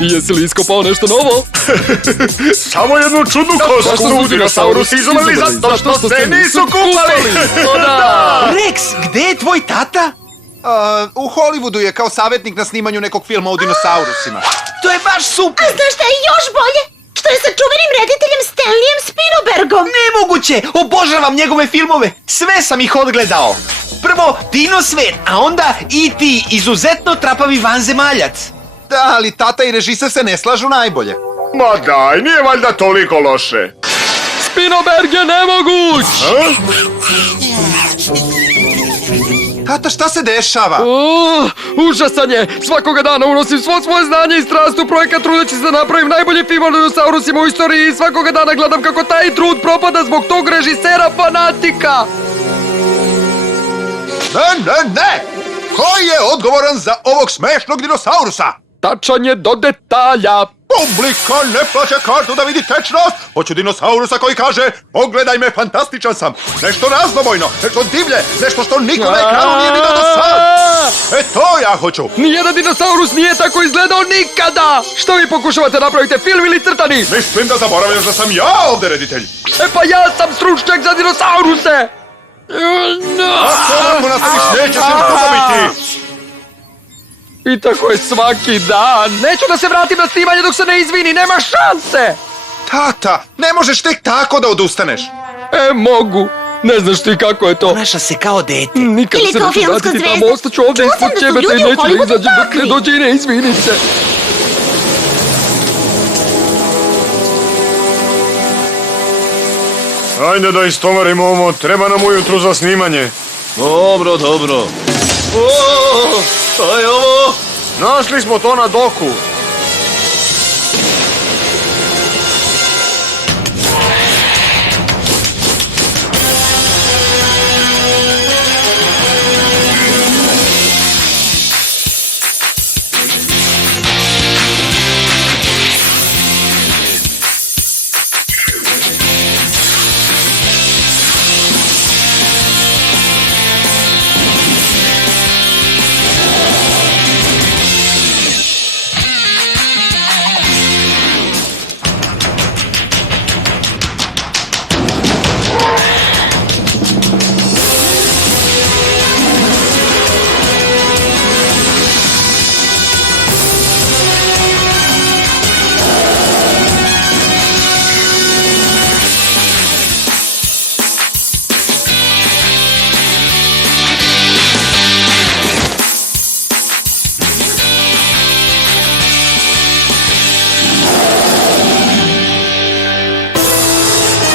Jesi li iskopao nešto novo? Samo jednu čudnu košku u dinosaurusi izumeli zato što se nisu kupali. Rex, gde je tvoj tata? U Hollywoodu je kao savjetnik na snimanju nekog filma o dinosaurusima. To je baš super! A znaš šta je još bolje? Što je sa čuvenim rediteljem Stanleyem Spielbergom. Nemoguće! Obožavam njegove filmove! Sve sam ih odgledao! Prvo Dinosver, a onda E.T. izuzetno trapavi vanzemaljac. Da, ali tata i režiser se ne slažu najbolje. Ma daj, nije valjda toliko loše. Spielberg je nemoguć! Tata, šta se dešava? Užasan je! Svakoga dana unosim svo svoje znanje i strast u projekat trudeći se da napravim najbolji film o dinosaurusima u istoriji i svakoga dana gledam kako taj trud propada zbog tog režisera fanatika! Ne! Ko je odgovoran za ovog smešnog dinosaurusa? Tačan je do detalja! Publika ne plaća kartu da vidi tečnost! Hoću dinosaurusa koji kaže pogledaj me, fantastičan sam! Nešto raznobojno, nešto divlje, nešto što niko na ekranu nije vidio do sad! E to ja hoću! Nijedan dinosaurus nije tako izgledao nikada! Što vi pokušavate napravite, film ili crtani? Mislim da zaboravljaš da sam ja ovdje reditelj! E pa ja sam stručnjak za dinosauruse! Ako nastaviš, nećeš im podobiti! I tako je svaki dan. Neću da se vratim na snimanje dok se ne izvini, nema šanse! Tata, ne možeš tek tako da odustaneš! Mogu. Ne znaš ti kako je to. Ponaša se kao dete. Nikad Ili se kao neću filmska vratiti zvezda. tamo, ostaću ovdje Čula sam ispod da su ćebeta i ljudi u neću da Hollywoodu izađem dok ne takvi. dođe i ne izvini se. Ajde da istovarimo ovo, treba nam ujutru za snimanje. Dobro. Šta je ovo? Našli smo to na doku.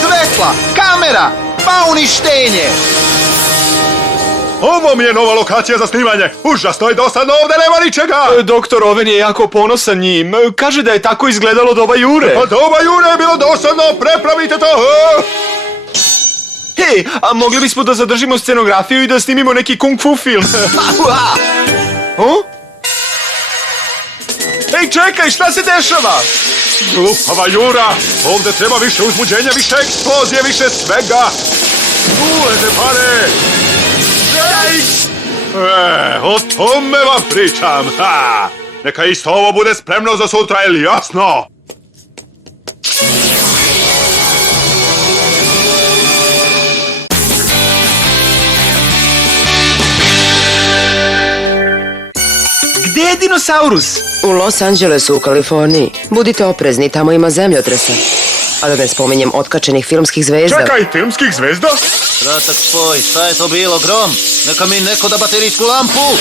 Svetla, kamera, pa uništenje! Ovo mi je nova lokacija za snimanje! Užasno je dosadno, ovdje nema ničega! Doktor Oven je jako ponosan njim. Kaže da je tako izgledalo doba Jure. Pa doba Jure je bilo dosadno, prepravite to! Hej, a mogli bismo da zadržimo scenografiju i da snimimo neki kung fu film? Ej, čekaj, šta se dešava? Glupava Jura! Ovdje treba više uzbuđenja, više eksplozije, više svega! Ulete pare! O tome vam pričam! Ha! Neka isto ovo bude spremno za sutra, ili jasno? Gde je dinosaurus? U Los Angelesu u Kaliforniji. Budite oprezni, tamo ima zemljotresa. A da ne spominjem otkačenih filmskih zvezda. Čekaj, filmskih zvezda? Kratak spoj, šta je to bilo, Grom? Neka mi neko da baterijsku lampu!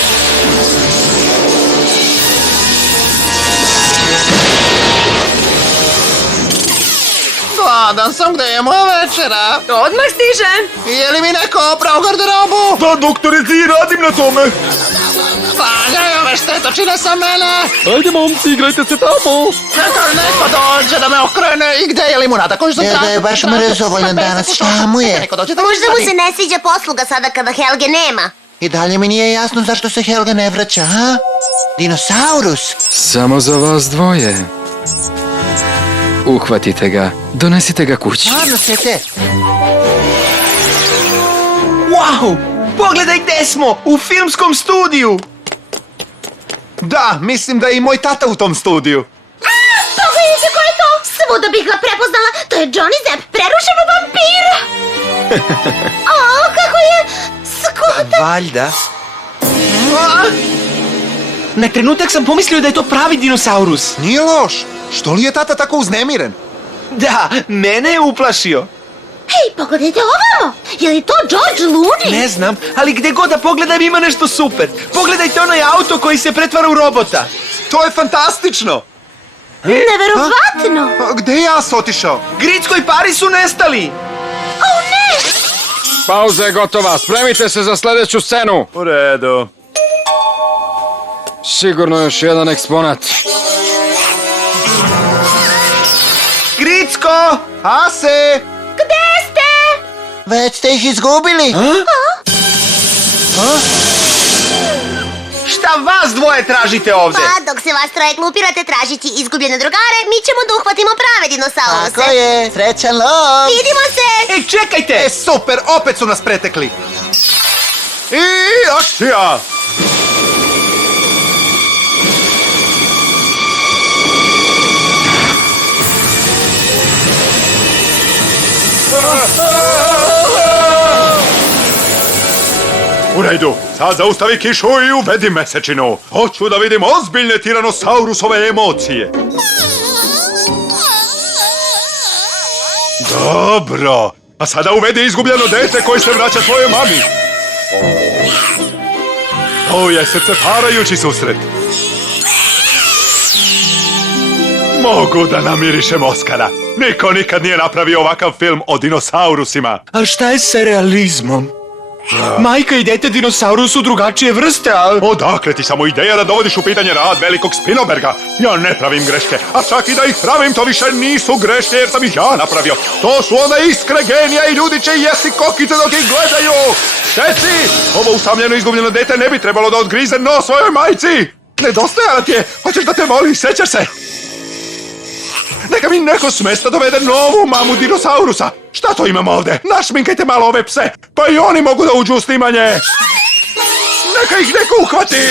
Gladan sam, gde je moja večera? Odmah stižem. Je li mi neko oprao garderobu? Da, doktorici, radim na tome. Valjaju ove štetočine sa mene. Ajde momci, igrajte se tamo. Neka neko dođe da me okrene. I gde je limunada koju sam Deda je baš mrzovoljan danas, šta mu je? Neko dođe da Možda mu se ne sviđa posluga sada kada Helge nema. I dalje mi nije jasno zašto se Helga ne vraća, ha? Dinosaurus! Samo za vas dvoje. Uhvatite ga, donesite ga kući. Stvarno ćete? Wow! Pogledaj gde smo! U filmskom studiju! Da, mislim da je i moj tata u tom studiju. Pogledajte ko je to! Svuda bih ga prepoznala! To je Johnny Depp, prerušeno vampira! O, kako je skudan! Valjda. Na trenutak sam pomislio da je to pravi dinosaurus. Nije loš. Što li je tata tako uznemiren? Da, mene je uplašio. Hej, pogledajte ovamo! Je li to George Looney? Ne znam, ali gde god da pogledam ima nešto super. Pogledajte onaj auto koji se pretvara u robota. To je fantastično. Neverovatno! A gde je jas otišao? Gricko i Pari su nestali. O ne! Pauza je gotova, spremite se za sljedeću scenu. U redu. Sigurno još jedan eksponat. Gricko! Ase! Gde ste? Već ste ih izgubili? Šta vas dvoje tražite ovde? Pa, dok se vas troje glupirate tražeći izgubljene drugare, mi ćemo da uhvatimo prave dinosauruse. Tako je, srećan lov! Vidimo se! Ej, čekajte! Super, opet su nas pretekli. I akcija! U redu, sad zaustavi kišu i uvedi mesečinu. Hoću da vidim ozbiljne tiranosaurusove emocije. Dobro, a sada uvedi izgubljeno dete koje se vraća svojoj mami. To je srceparajući susret. Mogu da namirišem Oskara. Niko nikad nije napravio ovakav film o dinosaurusima. A šta je sa realizmom? Majka i dete dinosaurus su drugačije vrste, a... Odakle ti samo ideja da dovodiš u pitanje rad velikog Spielberga? Ja ne pravim greške, a čak i da ih pravim, to više nisu greške jer sam ih ja napravio. To su one iskre genija i ljudi će jesti kokice dok ih gledaju. Teci, ovo usamljeno izgubljeno dete ne bi trebalo da odgrize nos svojoj majci. Nedostajala ti je, hoćeš da te voli, sećaš se? Neka mi neko s mesta dovede novu mamu dinosaurusa. Šta to imamo ovde? Našminkajte malo ove pse, pa i oni mogu da uđu u snimanje. Neka ih neko uhvati.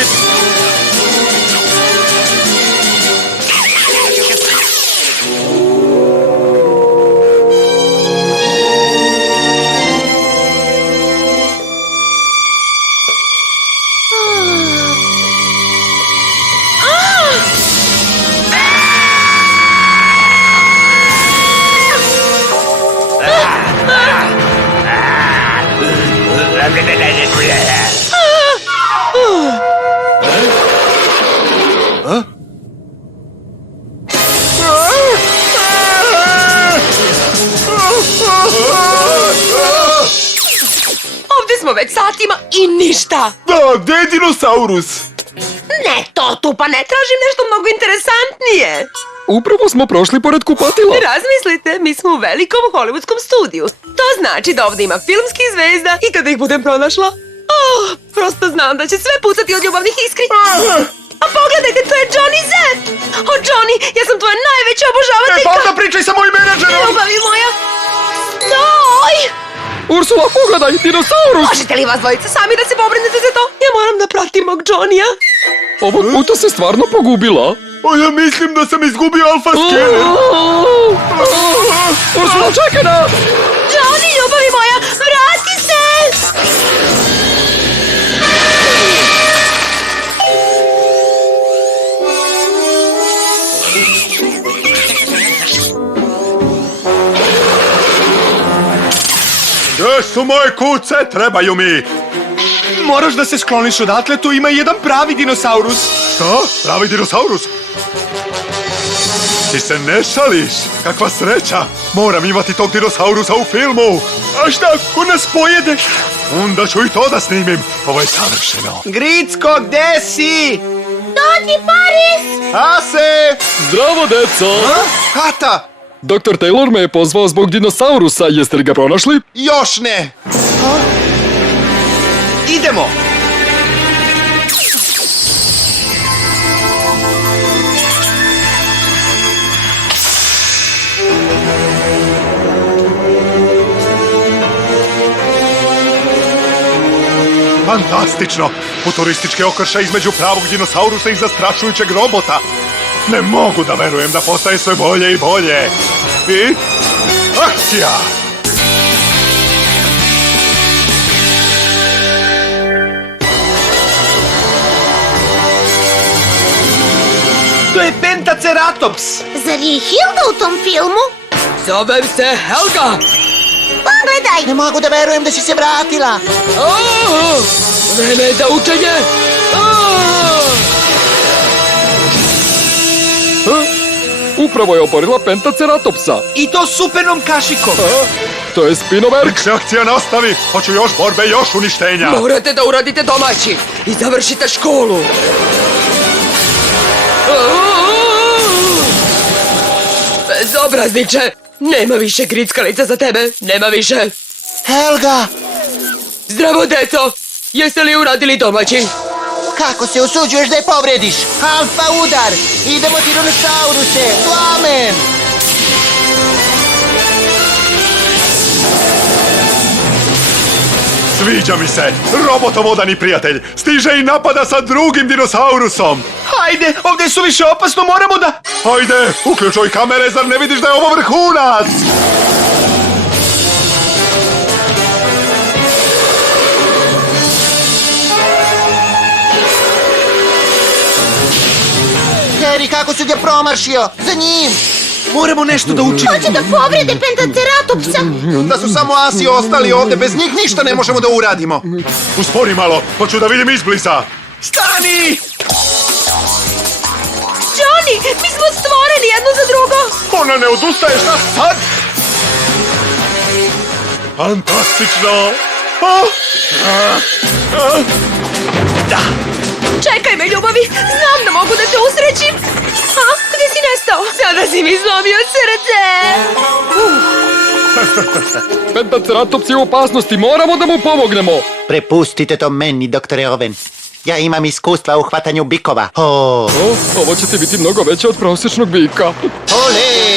Ovdje smo već satima i ništa. Da, gde je dinosaurus? Ne, to tu pa ne tražim nešto mnogo interesantnije. Upravo smo prošli pored kupatila. Razmislite, mi smo u velikom hollywoodskom studiju. To znači da ovdje ima filmskih zvezda i kada ih budem pronašla, prosto znam da će sve pucati od ljubavnih iskri. A pogledajte, to je Johnny Depp! O, Johnny, ja sam tvoja najveća obožavateljka! Pa onda pričaj sa mojim menadžerom! Ljubavi moja! Stoj! Ursula, pogledaj, dinosaurus! Možete li vas dvojica sami da se pobrinete za to? Ja moram da pratim mog Johnny-a. Ovog puta se stvarno pogubila. O, ja mislim da sam izgubio alfa skener! Ursula, čekaj nas! Johnny, ljubavi moja, vrati se! Gde su moje kuce? Trebaju mi. Moraš da se skloniš odatle, tu ima jedan pravi dinosaurus. Šta? Pravi dinosaurus? Ti se ne šališ? Kakva sreća! Moram imati tog dinosaurusa u filmu! A šta, ko nas pojede? Onda ću i to da snimim. Ovo je savršeno. Gricko, gde si? Dođi, Paris! Ase! Zdravo, deco! Tata! Dr. Taylor me je pozvao zbog dinosaurusa. Jeste li ga pronašli? Još ne! Idemo! Fantastično! Futurističke okršaje između pravog dinosaurusa i zastrašujućeg robota. Ne mogu da verujem da postaje sve bolje i bolje. I... akcija! To je Pentaceratops. Zar je i Hilda u tom filmu? Zovem se Helga. Pogledaj! Ne mogu da verujem da si se vratila. Vreme je za učenje. Upravo je oborila Pentaceratopsa. I to supernom kašikom. To je Spinoberg. Nek se akcija nastavi. Hoću još borbe, još uništenja. Morate da uradite domaći i završite školu. Bezobrazniče, nema više grickalica za tebe, nema više. Helga, Zdravo, deco, jeste li uradili domaći? kako se usuđuješ da je povrediš? Alfa udar! Idemo tiranosauruse! Plamen! Sviđa mi se. Robotovodani prijatelj stiže i napada sa drugim dinosaurusom. Hajde, ovdje je suviše opasno, moramo da... Hajde, uključuj kamere, zar ne vidiš da je ovo vrhunac? Harry, kako si ga promašio? Za njim! Moramo nešto da učinimo. Hoće da povrede Pentaceratopsa. Da su samo Asi ostali ovdje, bez njih ništa ne možemo da uradimo. Uspori malo, hoću da vidim izbliza. Stani! Johnny, mi smo stvoreni jedno za drugo. Ona ne odustaje, šta sad? Fantastično! Čekaj me, ljubavi, znam da mogu da te usrećim. A, gdje si nestao? Sada si mi slomio srce. Pentaceratops je u opasnosti, moramo da mu pomognemo. Prepustite to meni, doktore Oven. Ja imam iskustva u hvatanju bikova. Ovo će ti biti mnogo veće od prosječnog bika. Ole!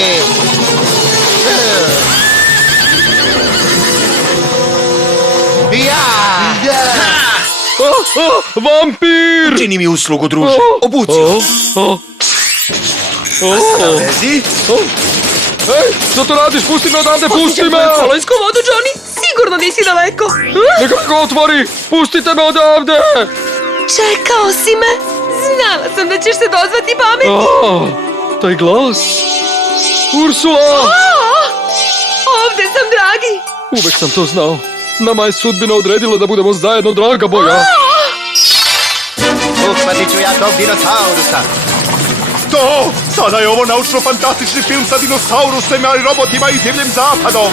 Vampir! Čini mi uslugu, druže. Obuci. Lezi. Ej, što to radiš? Pusti me odavde, pusti me! Kolonsku vodu, Johnny, sigurno nisi daleko. Neka ga otvori! Pustite me odavde! Čekao si me. Znala sam da ćeš se dozvati pameti. Taj glas! Ursula! Ovde sam, dragi. Uvek sam to znao. Nama je sudbina odredila da budemo zajedno, draga boja. Uhvatit ću ja tog dinosaurusa. To! Sada je ovo naučno-fantastični film sa dinosaurusima i robotima i divljim zapadom.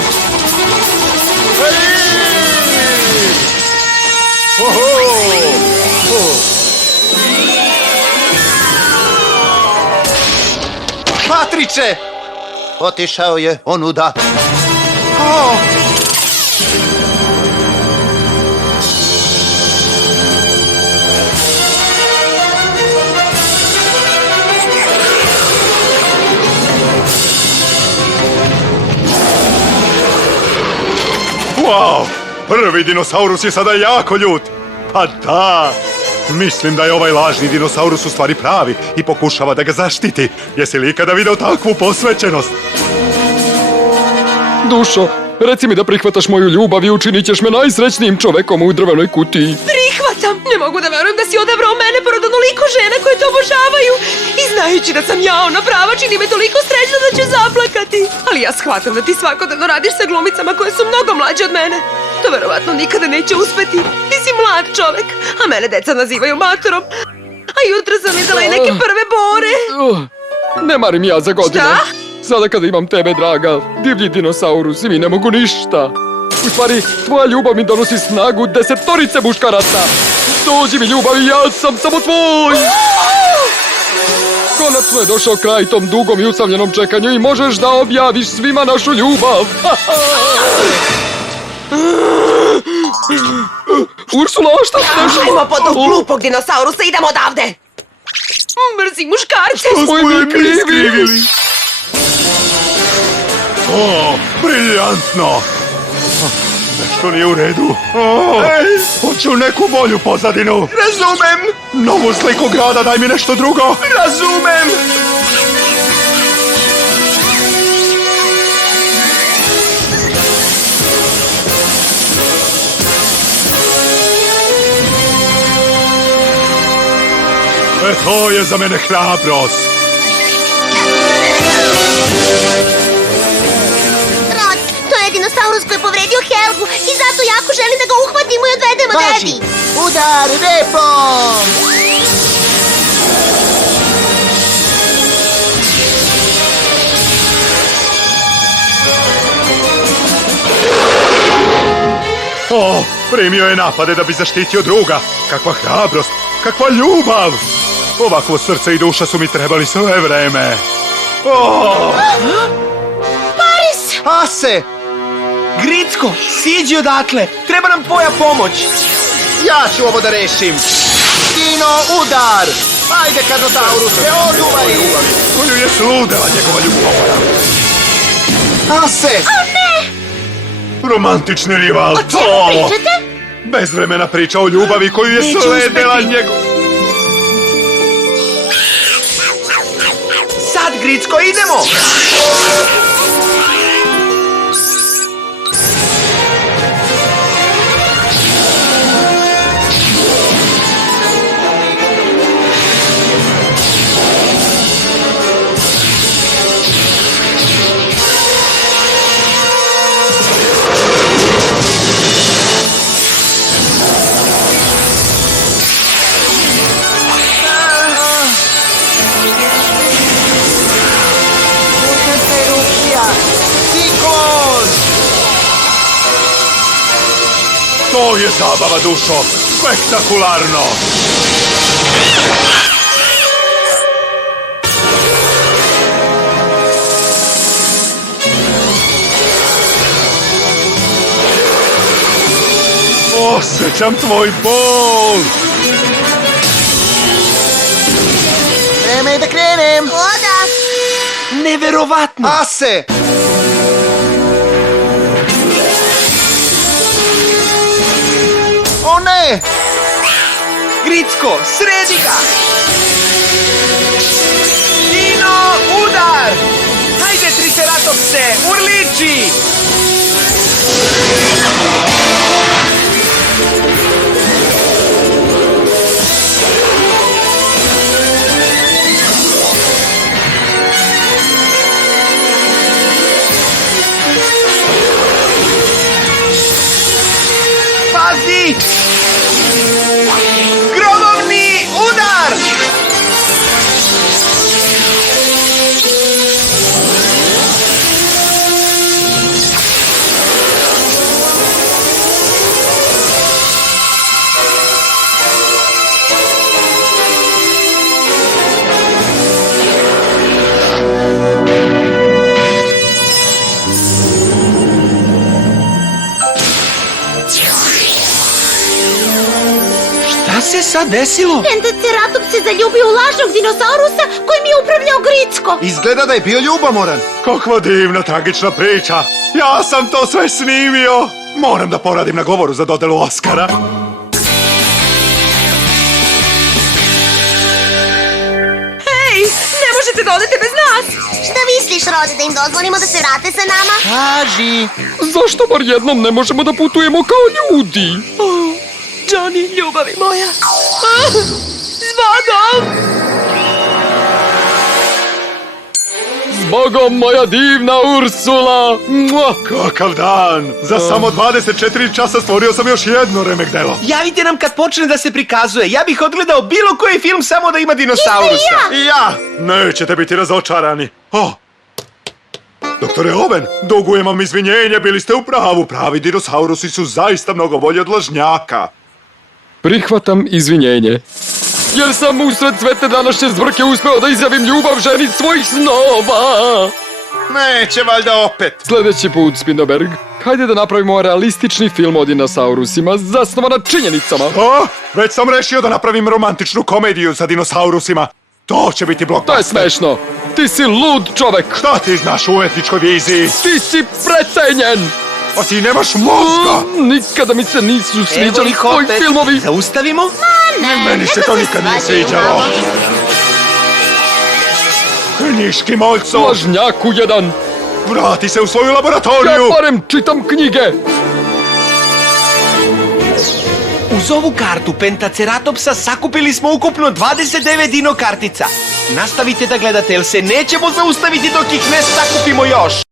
Patriče! Otišao je onuda. Wow! Prvi dinosaurus je sada jako ljut. Pa da! Mislim da je ovaj lažni dinosaurus u stvari pravi i pokušava da ga zaštiti. Jesi li ikada video takvu posvećenost? Dušo, reci mi da prihvataš moju ljubav i učinit ćeš me najsrećnijim čovekom u drvenoj kutiji. Prihvatam. Ne mogu da verujem da si odabrao mene pored onoliko žena koje te obožavaju. I znajući da sam ja ona prava, čini me toliko srećna da ću zaplakati. Ali ja shvatam da ti svakodnevno radiš sa glumicama koje su mnogo mlađe od mene. To verovatno nikada neće uspeti. Ti si mlad čovek, a mene deca nazivaju maturom. A jutro sam videla i neke prve bore. Ne marim ja za godine. Šta? Sada kada imam tebe, draga, divlji dinosaurusi mi ne mogu ništa. U stvari, tvoja ljubav mi donosi snagu 10 muškaraca. Dođi mi, ljubavi, ja sam samo tvoj! Konačno je došao kraj tom dugom i usamljenom čekanju i možeš da objaviš svima našu ljubav. Ursula, šta se dešava? Ajmo pod tog glupog dinosaurusa, idemo odavde! Mrzim muškarce! Smo i mi krivi! O, briljantno! Nešto nije u redu. Hoću neku bolju pozadinu. Razumem, Novu sliku grada, daj mi nešto drugo. razumem. To je za mene hrabrost. Rod, to je dinosaurus koji je povredio Helgu i zato jako želim da ga uhvatimo i odvedemo Važi! Debi. Udar repom! Primio je napade da bi zaštitio druga. Kakva hrabrost, kakva ljubav. Ovakvo srce i duša su mi trebali sve vreme. Paris! Ase! Gricko, siđi odatle, treba nam tvoja pomoć. Ja ću ovo da rešim! Dino, udar! Ajde, Karnotauruse, oduvaj! Koju je sludela njegova ljubav. Ase! Romantični rival. O čemu pričate? Bezvremena priča o ljubavi koju je Neće sledela uspeti. njegov... Sad, Gricko, idemo! Erupcija! Ciklon! To je zabava, dušo. Spektakularno. Osjećam tvoj bol. Vreme je da krenem! Oda! Neverovatno! Ase! O ne! Gricko, sredi ga! Dino, udar! Hajde, Triceratopse, urliči! Pazi! Gromovni udar! Šta se sad desilo? Triceratops se zaljubio u lažnog dinosaurusa kojim je upravljao Gricko. Izgleda da je bio ljubomoran. Kakva divna, tragična priča. Ja sam to sve snimio. Moram da poradim na govoru za dodelu Oskara. Hej, ne možete da odete bez nas! Šta misliš, Rod, da im dozvolimo da se vrate sa nama? Kaži! Zašto bar jednom ne možemo da putujemo kao ljudi? Oh, Johnny, ljubavi moja! Ah, zbogom! Zbogom, moja divna Ursula! Mua! Kakav dan! Za samo 24 časa stvorio sam još jedno remek delo. Javite nam kad počne da se prikazuje. Ja bih odgledao bilo koji film samo da ima dinosaurusa. I ja! Nećete biti razočarani. Doktore Owen, dugujem vam izvinjenje, bili ste u pravu. Pravi dinosaurusi su zaista mnogo bolji od lažnjaka. Prihvatam izvinjenje. Jer sam usred sve te današnje zbrke uspeo da izjavim ljubav ženi svojih snova. Neće valjda opet. Sljedeći put, Spinderberg, hajde da napravimo realistični film o dinosaurusima zasnovan na činjenicama. Već sam rešio da napravim romantičnu komediju sa dinosaurusima. To će biti To je blockbuster. smešno. Ti si lud čovek. Šta ti znaš u etničkoj viziji? Ti si precenjen. A ti nemaš mozga! Nikada mi se nisu Evo sviđali ih tvoji opet. filmovi. Zaustavimo? Meni se to nikad nije sviđalo. Knjiški molco! Lažnjaku jedan. Vrati se u svoju Ja laboratoriju! barem čitam knjige. Uz ovu kartu Pentaceratopsa sakupili smo ukupno 29 dino kartica. Nastavite da gledate, jer se nećemo zaustaviti dok ih ne sakupimo još.